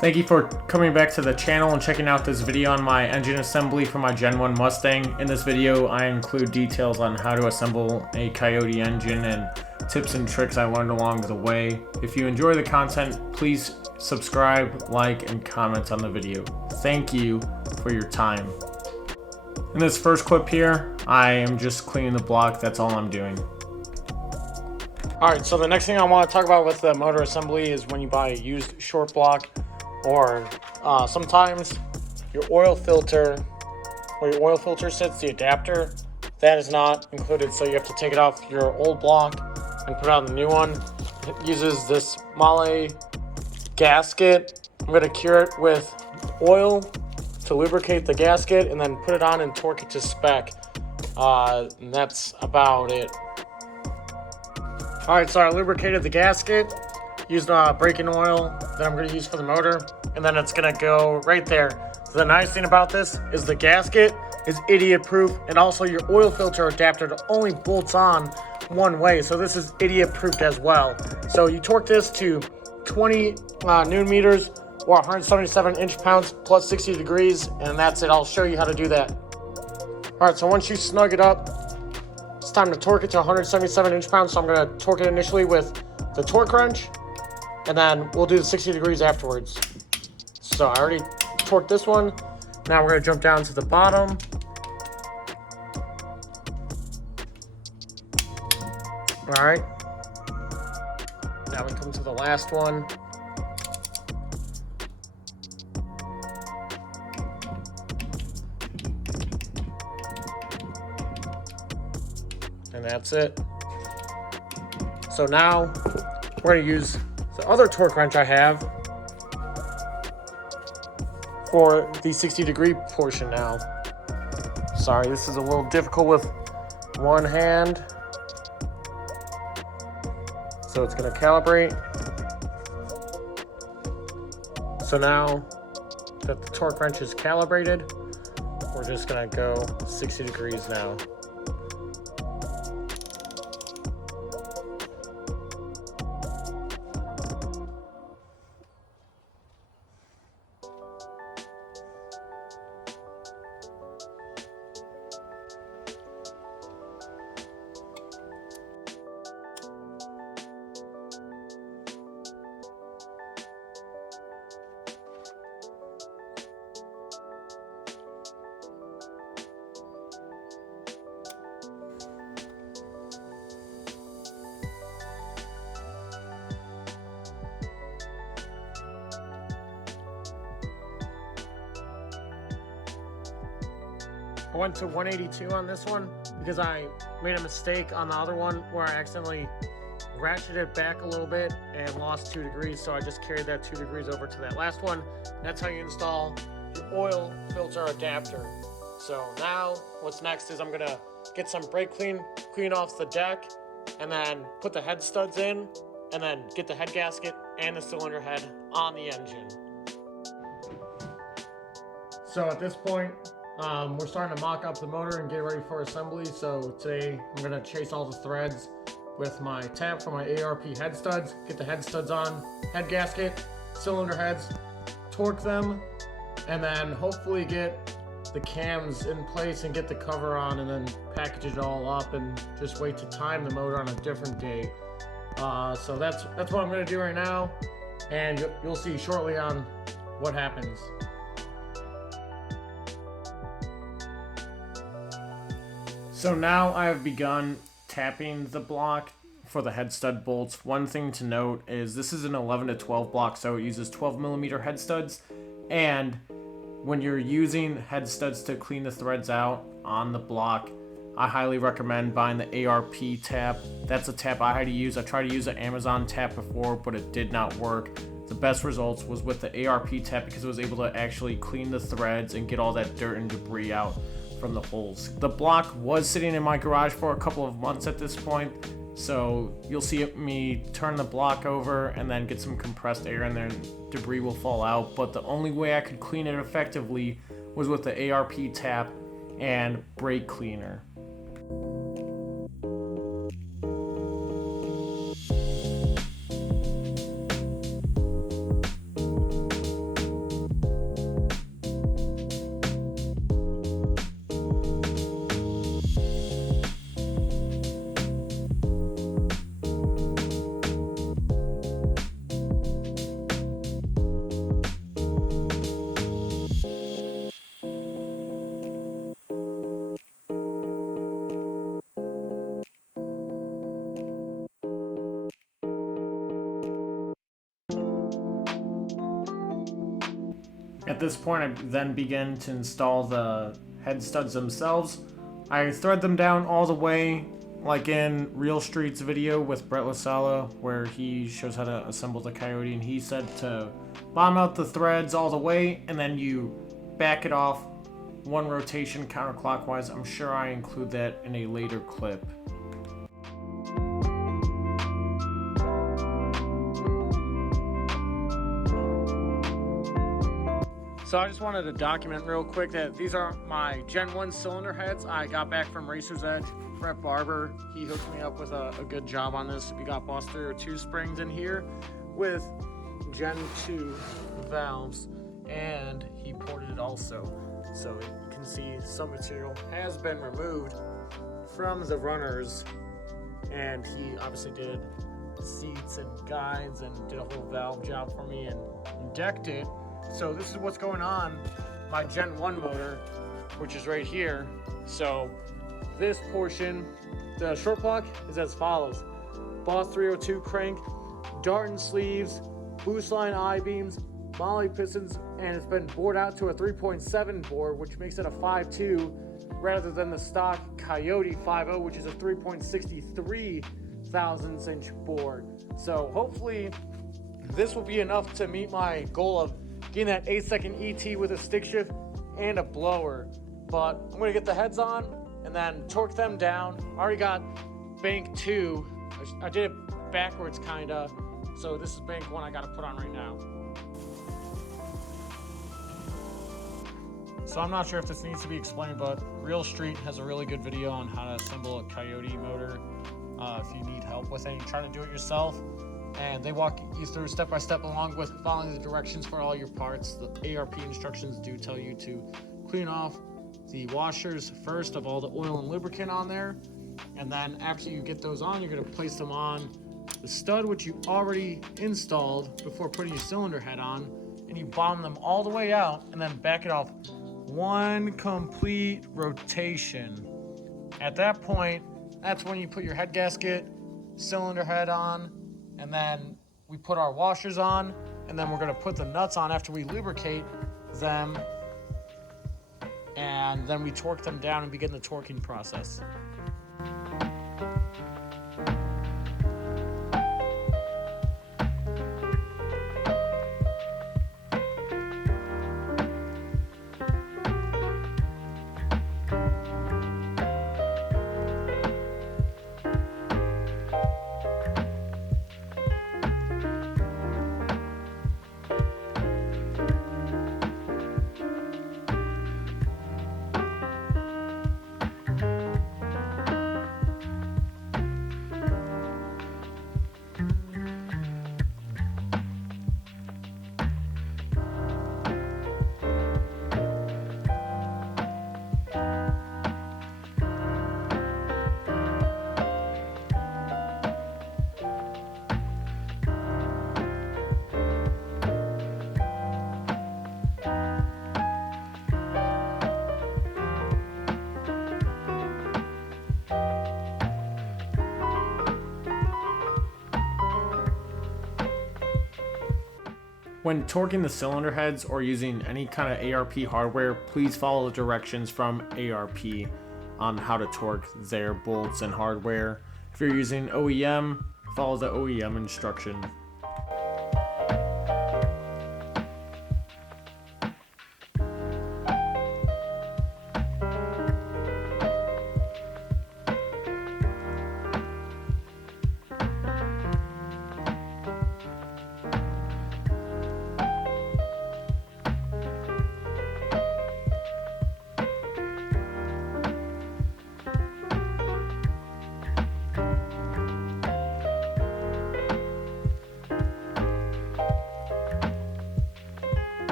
Thank you for coming back to the channel and checking out this video on my engine assembly for my Gen 1 Mustang. In this video, I include details on how to assemble a Coyote engine and tips and tricks I learned along the way. If you enjoy the content, please subscribe, like, and comment on the video. Thank you for your time. In this first clip here, I am just cleaning the block. That's all I'm doing. Alright, so the next thing I want to talk about with the motor assembly is when you buy a used short block, or sometimes your oil filter, where your oil filter sits, the adapter, that is not included, so you have to take it off your old block and put on the new one. It uses this Malle gasket. I'm going to cure it with oil to lubricate the gasket and then put it on and torque it to spec. And that's about it. Alright, so I lubricated the gasket, used braking oil that I'm going to use for the motor, and then it's going to go right there. So the nice thing about this is the gasket is idiot proof, and also your oil filter adapter only bolts on one way, so this is idiot proofed as well. So you torque this to 20 Newton meters or 177 inch-pounds plus 60 degrees, and that's it. I'll show you how to do that. Alright, so once you snug it up, it's time to torque it to 177 inch-pounds, so I'm going to torque it initially with the torque wrench, and then we'll do the 60 degrees afterwards. So I already torqued this one. Now we're going to jump down to the bottom. Alright. Now we come to the last one. And that's it. So now we're going to use the other torque wrench I have for the 60 degree portion now. Sorry, this is a little difficult with one hand. So it's going to calibrate. So now that the torque wrench is calibrated, we're just going to go 60 degrees now. I went to 182 on this one because I made a mistake on the other one where I accidentally ratcheted it back a little bit and lost 2 degrees, so I just carried that 2 degrees over to that last one. That's how you install your oil filter adapter. So now what's next is I'm gonna get some brake clean off the deck, and then put the head studs in, and then get the head gasket and the cylinder head on the engine. So at this point, we're starting to mock up the motor and get ready for assembly. So today I'm going to chase all the threads with my tap for my ARP head studs, get the head studs on, head gasket, cylinder heads, torque them, and then hopefully get the cams in place and get the cover on, and then package it all up and just wait to time the motor on a different day. So that's what I'm going to do right now, and you'll see shortly on what happens. So now I have begun tapping the block for the head stud bolts. One thing to note is this is an 11 to 12 block, so it uses 12mm head studs. And when you're using head studs to clean the threads out on the block, I highly recommend buying the ARP tap. That's a tap I had to use. I tried to use an Amazon tap before, but it did not work. The best results was with the ARP tap because it was able to actually clean the threads and get all that dirt and debris out from the holes. The block was sitting in my garage for a couple of months at this point, so you'll see me turn the block over and then get some compressed air in there and debris will fall out. But the only way I could clean it effectively was with the ARP tap and brake cleaner. At this point, I then begin to install the head studs themselves. I thread them down all the way, like in Real Street's video with Brett Lasala, where he shows how to assemble the Coyote, and he said to bomb out the threads all the way, and then you back it off one rotation counterclockwise. I'm sure I include that in a later clip. So I just wanted to document real quick that these are my Gen 1 cylinder heads I got back from Racer's Edge. Brett Barber, he hooked me up with a good job on this. We got Boss 302 springs in here with Gen 2 valves, and he ported it also. So you can see some material has been removed from the runners, and he obviously did seats and guides and did a whole valve job for me and decked it. So this is what's going on my Gen 1 motor, which is right here. So this portion, the short block is as follows: Boss 302 crank, Darton sleeves, boost line I-beams, Molly pistons, and it's been bored out to a 3.7 bore, which makes it a 5.2 rather than the stock Coyote 5.0, which is a 3.63 thousandths inch bore. So hopefully this will be enough to meet my goal of getting that 8-second ET with a stick shift and a blower. But I'm gonna get the heads on and then torque them down. I already got bank 2. I did it backwards kinda. So this is bank 1 I gotta put on right now. So I'm not sure if this needs to be explained, but Real Street has a really good video on how to assemble a Coyote motor. If you need help with it, you try to do it yourself. And they walk you through step by step along with following the directions for all your parts. The ARP instructions do tell you to clean off the washers first of all the oil and lubricant on there. And then after you get those on, you're going to place them on the stud, which you already installed before putting your cylinder head on. And you bomb them all the way out and then back it off one complete rotation. At that point, that's when you put your head gasket, cylinder head on, and then we put our washers on, and then we're gonna put the nuts on after we lubricate them, and then we torque them down and begin the torquing process. When torquing the cylinder heads or using any kind of ARP hardware, please follow the directions from ARP on how to torque their bolts and hardware. If you're using OEM, follow the OEM instruction.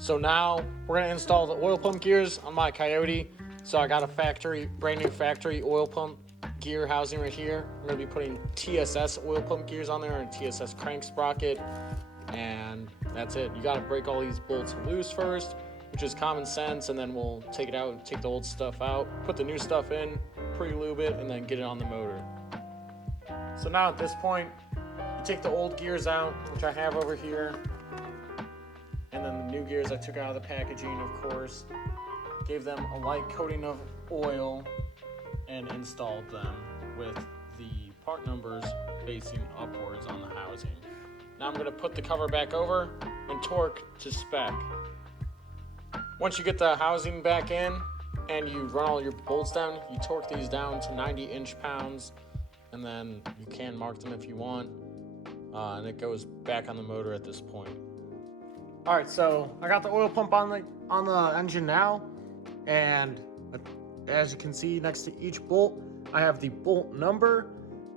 So now we're gonna install the oil pump gears on my Coyote. So I got a brand new factory oil pump gear housing right here. I'm gonna be putting TSS oil pump gears on there and TSS crank sprocket, and that's it. You gotta break all these bolts loose first, which is common sense, and then we'll take it out, take the old stuff out, put the new stuff in, pre-lube it, and then get it on the motor. So now at this point, you take the old gears out, which I have over here, and then the new gears I took out of the packaging, of course, gave them a light coating of oil, and installed them with the part numbers facing upwards on the housing. Now I'm going to put the cover back over and torque to spec. Once you get the housing back in and you run all your bolts down, you torque these down to 90 inch-pounds, and then you can mark them if you want, and it goes back on the motor at this point. Alright, so I got the oil pump on the engine now, and as you can see next to each bolt, I have the bolt number,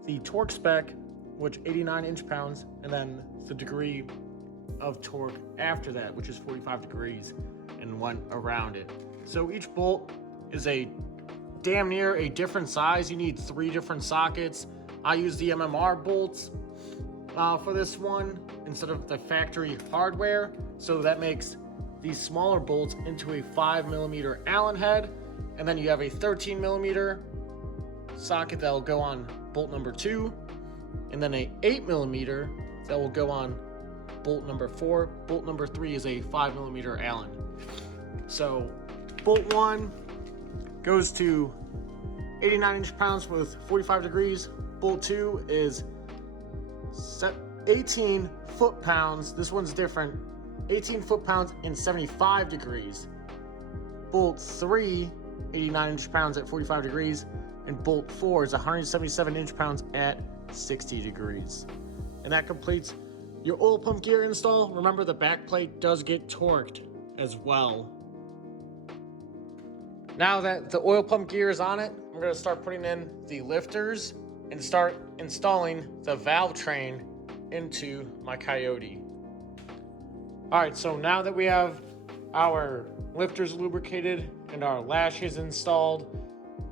the torque spec, which 89 inch-pounds, and then the degree of torque after that, which is 45 degrees, and went around it. So each bolt is a damn near a different size. You need 3 different sockets. I use the MMR bolts for this one instead of the factory hardware, so that makes these smaller bolts into a 5mm Allen head, and then you have a 13mm socket that will go on bolt number 2, and then a 8mm that will go on bolt number 4. Bolt number 3 is a 5mm Allen. So bolt 1 goes to 89 inch-pounds with 45 degrees. Bolt 2 is 18 foot-pounds. This one's different. 18 foot-pounds and 75 degrees. Bolt 3, 89 inch-pounds at 45 degrees. And bolt 4 is 177 inch-pounds at 60 degrees. And that completes your oil pump gear install. Remember, the back plate does get torqued as well. Now that the oil pump gear is on it, I'm going to start putting in the lifters and start installing the Valvetrain into my Coyote. Alright, so now that we have our lifters lubricated and our lashes installed,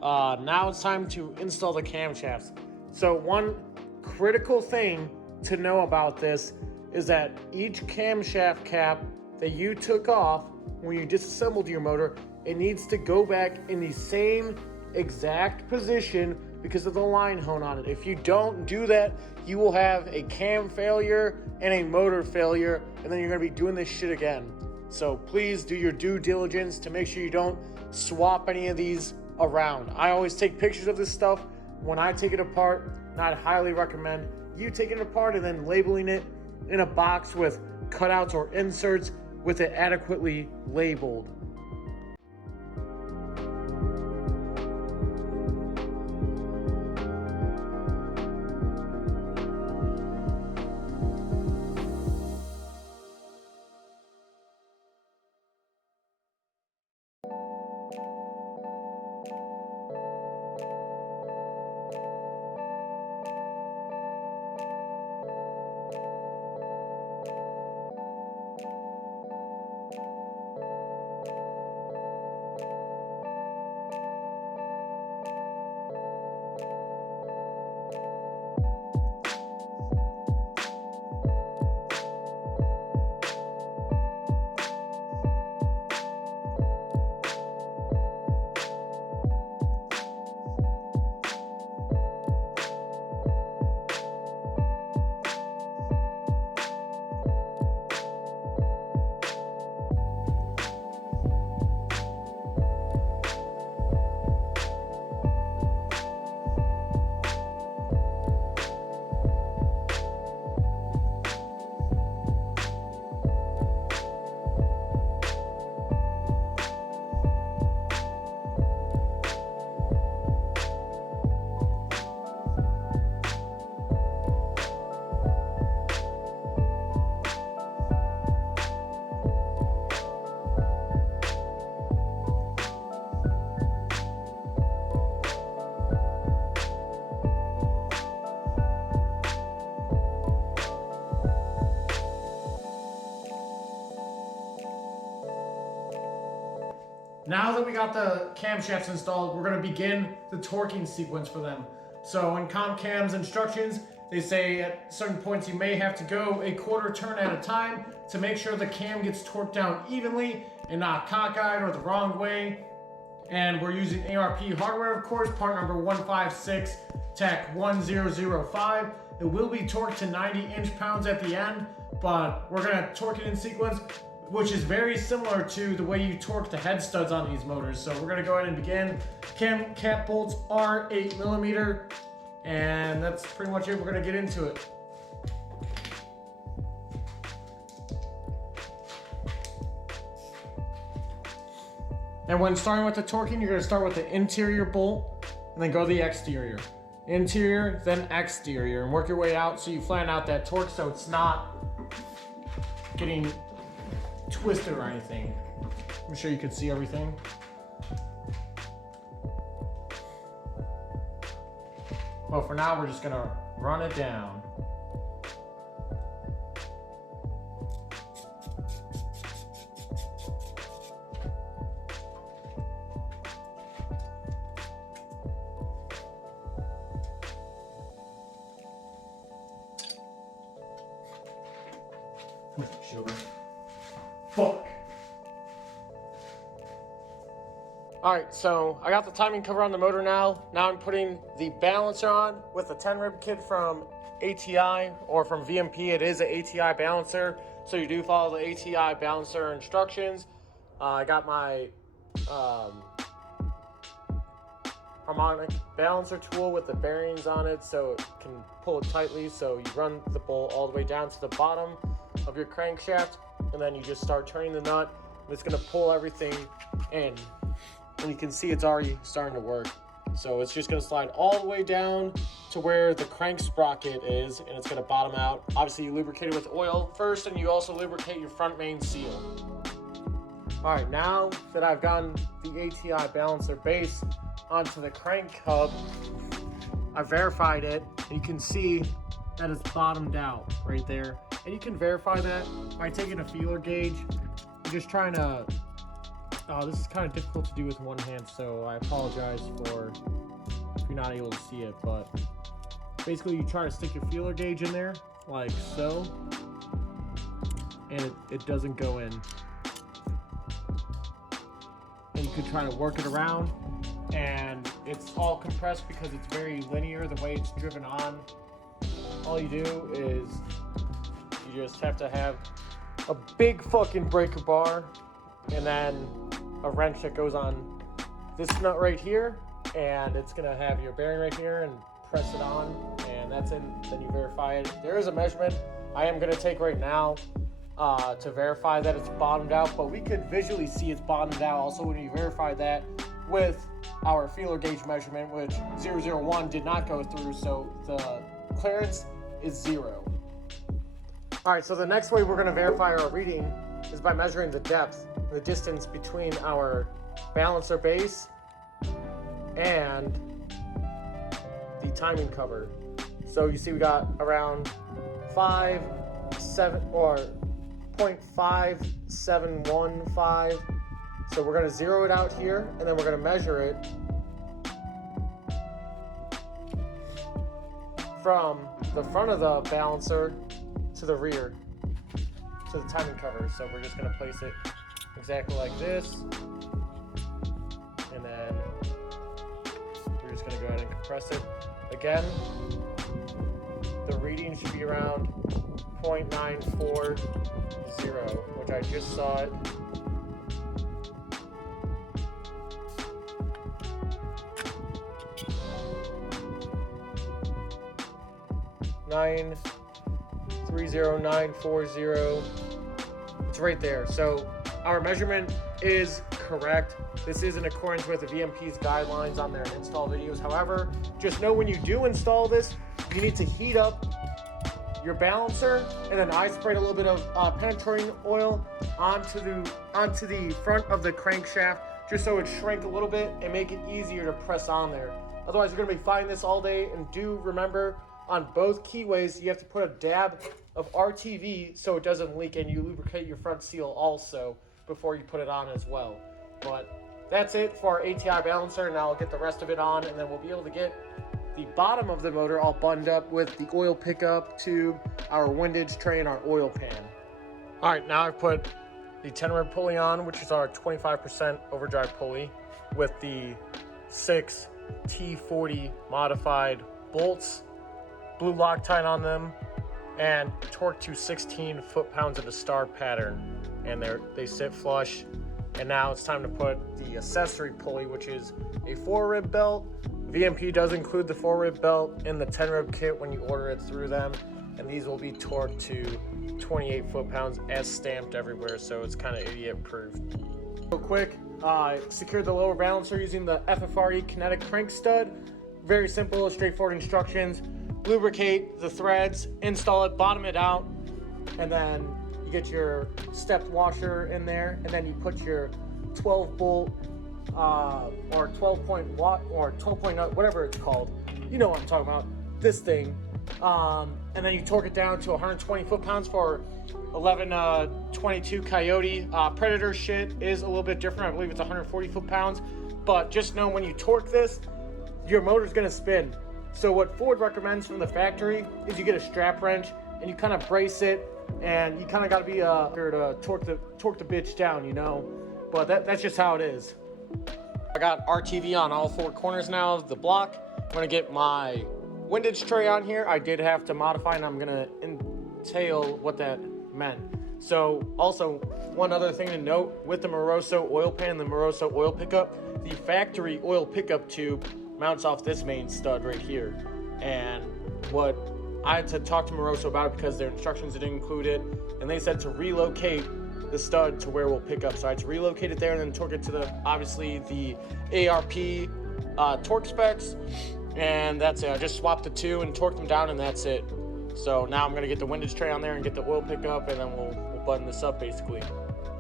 now it's time to install the camshafts. So one critical thing to know about this is that each camshaft cap that you took off when you disassembled your motor, it needs to go back in the same exact position because of the line hone on it. If you don't do that, you will have a cam failure and a motor failure, and then you're going to be doing this shit again. So please do your due diligence to make sure you don't swap any of these around. I always take pictures of this stuff when I take it apart, and I'd highly recommend you taking it apart and then labeling it in a box with cutouts or inserts with it adequately labeled. Now that we got the camshafts installed, we're going to begin the torquing sequence for them. So in ComCam's instructions, They say at certain points you may have to go a quarter turn at a time to make sure the cam gets torqued down evenly and not cockeyed or the wrong way. And we're using ARP hardware, of course, part number 156 TAC 1005. It will be torqued to 90 inch-pounds at the end, but we're gonna torque it in sequence, which is very similar to the way you torque the head studs on these motors. So we're gonna go ahead and begin. Cam cap bolts are 8mm, and that's pretty much it. We're gonna get into it. And when starting with the torquing, you're gonna start with the interior bolt and then go to the exterior. Interior, then exterior, and work your way out so you flatten out that torque so it's not getting twisted or anything. I'm sure you can see everything. Well, for now, we're just gonna run it down. Sugar. Fuck. Alright, so I got the timing cover on the motor now. Now I'm putting the balancer on with the 10 rib kit from ATI or from VMP. It is an ATI balancer, so you do follow the ATI balancer instructions. I got my Harmonic balancer tool with the bearings on it so it can pull it tightly. So you run the bolt all the way down to the bottom of your crankshaft, and then you just start turning the nut, and it's going to pull everything in. And you can see it's already starting to work. So it's just going to slide all the way down to where the crank sprocket is, and it's going to bottom out. Obviously, you lubricate it with oil first, and you also lubricate your front main seal. All right, now that I've gotten the ATI balancer base onto the crank hub, I verified it, and you can see that it's bottomed out right there. And you can verify that by taking a feeler gauge. I'm just trying to, this is kind of difficult to do with one hand, so I apologize for if you're not able to see it, but basically you try to stick your feeler gauge in there, like so, and it doesn't go in. And you can try to work it around, and it's all compressed because it's very linear the way it's driven on. All you do is you just have to have a big fucking breaker bar and then a wrench that goes on this nut right here, and it's gonna have your bearing right here, and press it on, and that's it. Then you verify it. There is a measurement I am gonna take right now to verify that it's bottomed out, but we could visually see it's bottomed out also when you verify that with our feeler gauge measurement, which 001 did not go through, so the clearance is 0. All right, so the next way we're going to verify our reading is by measuring the depth, the distance between our balancer base and the timing cover. So you see we got around 5.7 or 0.5715. So we're going to zero it out here, and then we're going to measure it from the front of the balancer to the rear, to the timing cover. So we're just going to place it exactly like this, and then we're just going to go ahead and compress it. Again, the reading should be around 0.940, which I just saw it. Nine 30940. It's right there. So our measurement is correct. This is in accordance with the VMP's guidelines on their install videos. However, just know when you do install this, you need to heat up your balancer, and then I sprayed a little bit of penetrating oil onto the front of the crankshaft, just so it shrank a little bit and make it easier to press on there. Otherwise, you're going to be fighting this all day. And do remember, on both keyways, you have to put a dab of RTV so it doesn't leak, and you lubricate your front seal also before you put it on as well. But that's it for our ATI balancer. Now I'll get the rest of it on, and then we'll be able to get the bottom of the motor all buttoned up with the oil pickup tube, our windage tray, and our oil pan. All right, now I've put the 10 rib pulley on, which is our 25% overdrive pulley, with the 6 T40 modified bolts, blue Loctite on them, and torque to 16 foot-pounds of the star pattern. And they sit flush. And now it's time to put the accessory pulley, which is a 4-rib belt. VMP does include the 4-rib belt in the 10-rib kit when you order it through them. And these will be torqued to 28 foot-pounds as stamped everywhere, so it's kind of idiot-proof. Real quick, secure the lower balancer using the FFRE kinetic crank stud. Very simple, straightforward instructions. Lubricate the threads, install it, bottom it out, and then you get your stepped washer in there, and then you put your 12 bolt or 12 point watt or 12 point whatever it's called. You know what I'm talking about. This thing. And then you torque it down to 120 foot-pounds for 1122 Coyote. Predator shit is a little bit different. I believe it's 140 foot-pounds. But just know when you torque this, your motor's gonna spin. So what Ford recommends from the factory is you get a strap wrench and you kind of brace it, and you kind of got to be to torque the bitch down, you know. But that's just how it is. I got RTV on all 4 corners now of the block. I'm gonna get my windage tray on here. I did have to modify, and I'm gonna entail what that meant. So also, one other thing to note, with the Moroso oil pan and the Moroso oil pickup, the factory oil pickup tube mounts off this main stud right here. And what I had to talk to Moroso about it because their instructions didn't include it, and they said to relocate the stud to where we'll pick up. So I had to relocate it there and then torque it to the ARP torque specs, and that's it. I just swapped the two and torqued them down, and that's it. So now I'm gonna get the windage tray on there and get the oil pickup, and then we'll button this up basically.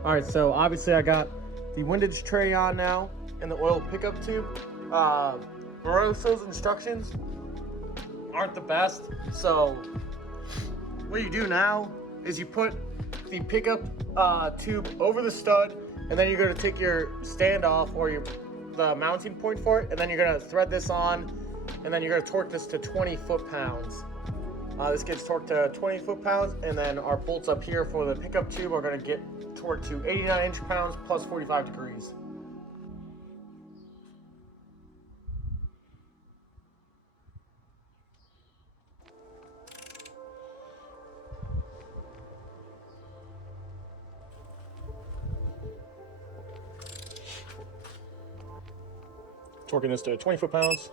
All right, so obviously I got the windage tray on now and the oil pickup tube. Moroso's instructions aren't the best, so what you do now is you put the pickup tube over the stud, and then you're going to take your standoff or the mounting point for it, and then you're going to thread this on, and then you're going to torque this to 20 foot-pounds. This gets torqued to 20 foot-pounds, and then our bolts up here for the pickup tube are going to get torqued to 89 inch-pounds plus 45 degrees. Torquing this to 20 foot-pounds.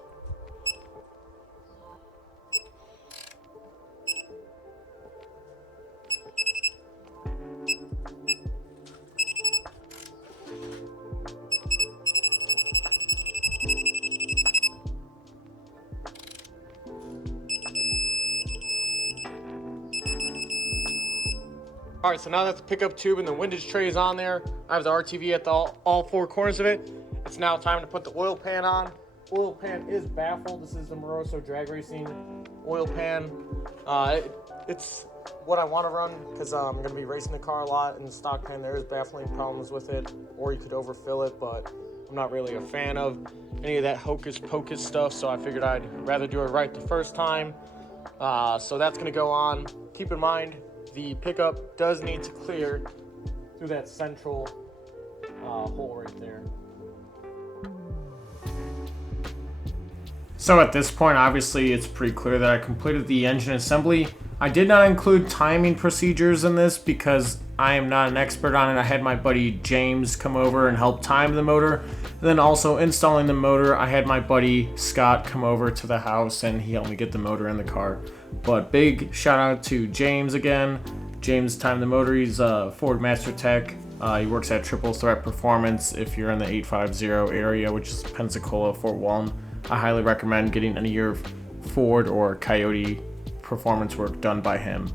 All right, so now that the pickup tube and the windage tray is on there, I have the RTV at all 4 corners of it. It's now time to put the oil pan on. Oil pan is baffled. This is the Moroso drag racing oil pan. It's what I want to run because I'm going to be racing the car a lot. In the stock pan, there is baffling problems with it, or you could overfill it, but I'm not really a fan of any of that hocus pocus stuff, so I figured I'd rather do it right the first time. So that's going to go on. Keep in mind, the pickup does need to clear through that central hole right there. So at this point, obviously, it's pretty clear that I completed the engine assembly. I did not include timing procedures in this because I am not an expert on it. I had my buddy James come over and help time the motor. And then also installing the motor, I had my buddy Scott come over to the house and he helped me get the motor in the car. But big shout out to James again. James timed the motor. He's a Ford Master Tech. He works at Triple Threat Performance if you're in the 850 area, which is Pensacola, Fort Walton. I highly recommend getting any of your Ford or Coyote performance work done by him.